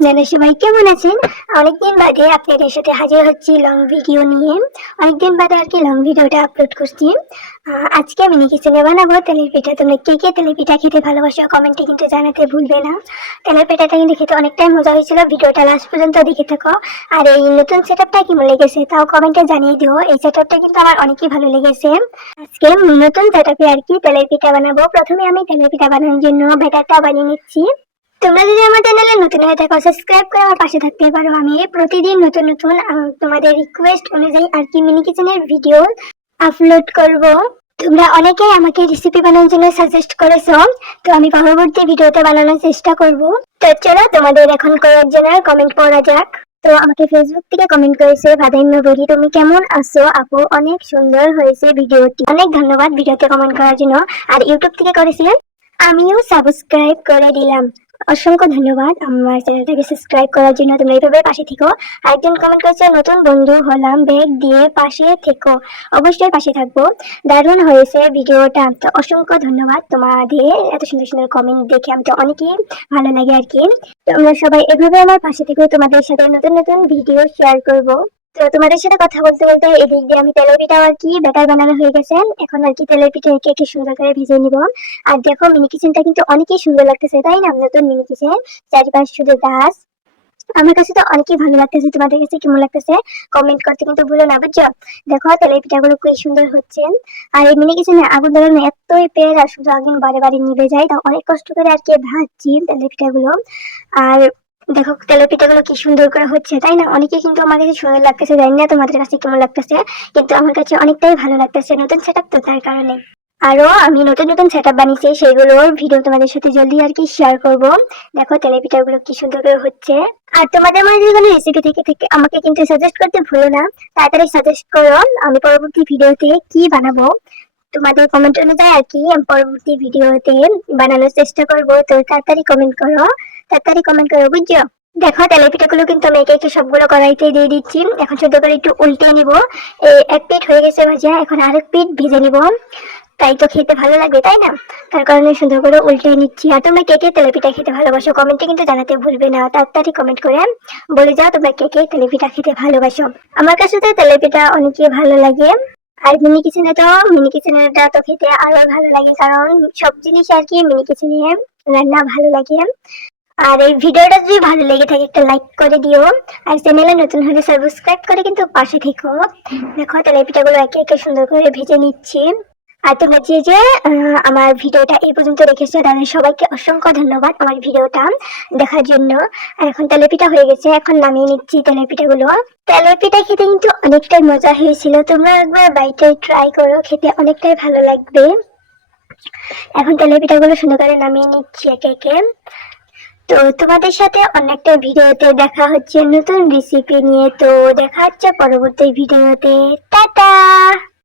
আপনারা সবাই কেমন আছেন? অনেকদিন বাদে আপনাদের সাথে হাজির হচ্ছি লং ভিডিও নিয়ে। অনেকদিন বাদে আর কি লং ভিডিওটা আপলোড করছি। আজকে আমি কিচেনে বানাবো তেলের পিঠা। তোমরা কে কে তেলের পিঠা খেতে ভালোবাসো কমেন্টে কিন্তু জানাতে ভুলবে না। তেলের পিঠাটা কিন্তু খেতে অনেকটাই মজা হয়েছিল। ভিডিওটা লাস্ট পর্যন্ত দেখে থাকো। আর এই নতুন সেটআপটা কেমন লেগেছে তাও কমেন্টে জানিয়ে দিও। এই সেটআপটা কিন্তু আমার অনেকই ভালো লেগেছে। আজকে নতুন সেটআপে আর কি তেলের পিঠা বানাবো। প্রথমে আমি তেলের পিঠা বানানোর জন্য ব্যাটারটা বানিয়ে নিচ্ছি। তোমরা যদি আমার চ্যানেলে নতুন হয়ে থাকো সাবস্ক্রাইব করে আমার পাশে থাকতে পারো। আমি প্রতিদিন নতুন নতুন তোমাদের রিকোয়েস্ট অনুযায়ী আর কি মিনি কিচেনের ভিডিও আপলোড করব। তোমরা অনেকেই আমাকে রেসিপি বানানোর জন্য সাজেস্ট করেছো, তো আমি পরবর্তী ভিডিওতে বানানোর চেষ্টা করব। তো চলো তোমাদের এখন কয়েকজনের কমেন্ট পড়া যাক। তো আমাকে ফেসবুক থেকে কমেন্ট করেছে ভাদাইম্য বলি, তুমি কেমন আছো আপু? অনেক সুন্দর হয়েছে ভিডিওটি। অনেক ধন্যবাদ ভিডিওতে কমেন্ট করার জন্য। আর ইউটিউব থেকে করেছিলেন, আমিও সাবস্ক্রাইব করে দিলাম। অসংখ্য ধন্যবাদ আমার চ্যানেলটাকে সাবস্ক্রাইব করার জন্য। তোমরা এইভাবে পাশে থেকো। আরেকজন কমেন্ট করেছে, নতুন বন্ধু হলাম, ব্যাগ দিয়ে পাশে থেকো। অবশ্যই পাশে থাকবো। দারুণ হয়েছে ভিডিওটা। তো অসংখ্য ধন্যবাদ তোমাদের এত সুন্দর সুন্দর কমেন্ট দেখে আমি তো অনেকই ভালো লাগে আর কি। তোমরা সবাই এভাবে আমার পাশে থেকো। তোমাদের সাথে নতুন নতুন ভিডিও শেয়ার করব। তো তোমাদের সাথে কথা বলতে বলতে এদিক দিয়ে আমি তেলের পিঠা আর কি ব্যাটার বানানো হয়ে গেছে। এখন আর কি তেলের পিঠা একে সুন্দর করে ভেজে নিব। আর দেখো মিনি কিচেনটা কিন্তু অনেকই সুন্দর লাগতেছে, তাই না? নতুন মিনি কিচেন, চারিপাশ শুধু গাছ। আমার কাছে তো অনেকই ভালো লাগতেছে। তোমাদের কাছে কেমন লাগতেছে কমেন্ট করতে কিন্তু ভুলো না, বুঝছো? দেখো তেলের পিঠাগুলো খুবই সুন্দর হচ্ছে। আর এই মিনি কিচেনে আগুন ধরানো এতই পেড়া, শুধু আগুন বারে বারে নিভে যায়। তা অনেক কষ্ট করে আর কি ভাজছি তেলের পিঠাগুলো। আর দেখো তেলের পিঠাগুলো কি সুন্দর করে হচ্ছে, তাই না? অনেকে কিন্তু আমার কাছে সুন্দর লাগতেছে, জানি না তোমাদের কাছে কেমন লাগতেছে, কিন্তু আমার কাছে অনেকটাই ভালো লাগতেছে। নতুন সেটআপ তো, তার কারণে। আরো আমি নতুন নতুন সেটআপ বানিয়েছি, সেগুলোর ভিডিও তোমাদের সাথে জলদি আর কি শেয়ার করব। দেখো তেলের পিঠাগুলো কি সুন্দর করে হচ্ছে। আর তোমাদের মধ্যে যে কোনো রেসিপি থেকে থেকে আমাকে কিন্তু সাজেস্ট করতে ভুলো না। তাড়াতাড়ি সাজেস্ট করো, আমি পরবর্তী ভিডিওতে কি বানাবো তোমাদের কমেন্ট অনুযায়ী আর কি আমি পরবর্তী ভিডিওতে বানানোর চেষ্টা করব। তো তাড়াতাড়ি কমেন্ট করো, তাড়াতাড়ি কমেন্ট করো, বুঝছো? দেখো তেলের পিঠাগুলো কিন্তু আমি একে একে সবগুলো কড়াইতে দিয়ে দিচ্ছি। এখন সুন্দর করে একটু উল্টে নিব। এক পিঠ হয়ে গেছে ভাজা, এখন আরেক পিঠ ভেজে নিব। তাই তো খেতে ভালো লাগবে, তাই না? তার কারণে সুন্দর করে উল্টে নিচ্ছি। আর তোমরা কে কে তেলে পিঠা খেতে ভালোবাসো কমেন্টে কিন্তু জানাতে ভুলবে না। তাড়াতাড়ি কমেন্ট করে বলে যাও তোমরা কে কে তেলে পিঠা খেতে ভালোবাসো। আমার কাছে তো তেলে পিঠা অনেকই ভালো লাগে। আর মিনি কিচেনেটা তো খেতে আরো ভালো লাগে, কারণ সব জিনিস আর কি মিনি কিচেনে রান্না ভালো লাগে। আর এই ভিডিওটা যদি ভালো লেগে থাকে একটা লাইক করে দিও। আর চ্যানেলে নতুন হলে সাবস্ক্রাইব করে কিন্তু পাশে থেকো। দেখো তেলে পিঠাগুলো একে একে সুন্দর করে ভেজে নিচ্ছি। আর তোমরা যে যে আমার ভিডিওটা এই পর্যন্ত রেখেছো তাদের সবাইকে অসংখ্য ধন্যবাদ আমার ভিডিওটা দেখার জন্য। আর এখন তেলের পিঠা হয়ে গেছে, এখন নামিয়ে নিচ্ছি তেলের পিঠাগুলো। তেলের পিঠা খেতে কিন্তু অনেকটাই মজা হয়েছিল। তোমরা একবার বাড়িতে ট্রাই করো, খেতে অনেকটাই ভালো লাগবে। এখন তেলের পিঠাগুলো সুন্দর করে নামিয়ে নিচ্ছি একে একে। তো তোমাদের সাথে অনেকটা ভিডিওতে দেখা হচ্ছে নতুন রেসিপি নিয়ে। তো দেখা হচ্ছে পরবর্তী ভিডিওতে। টাটা।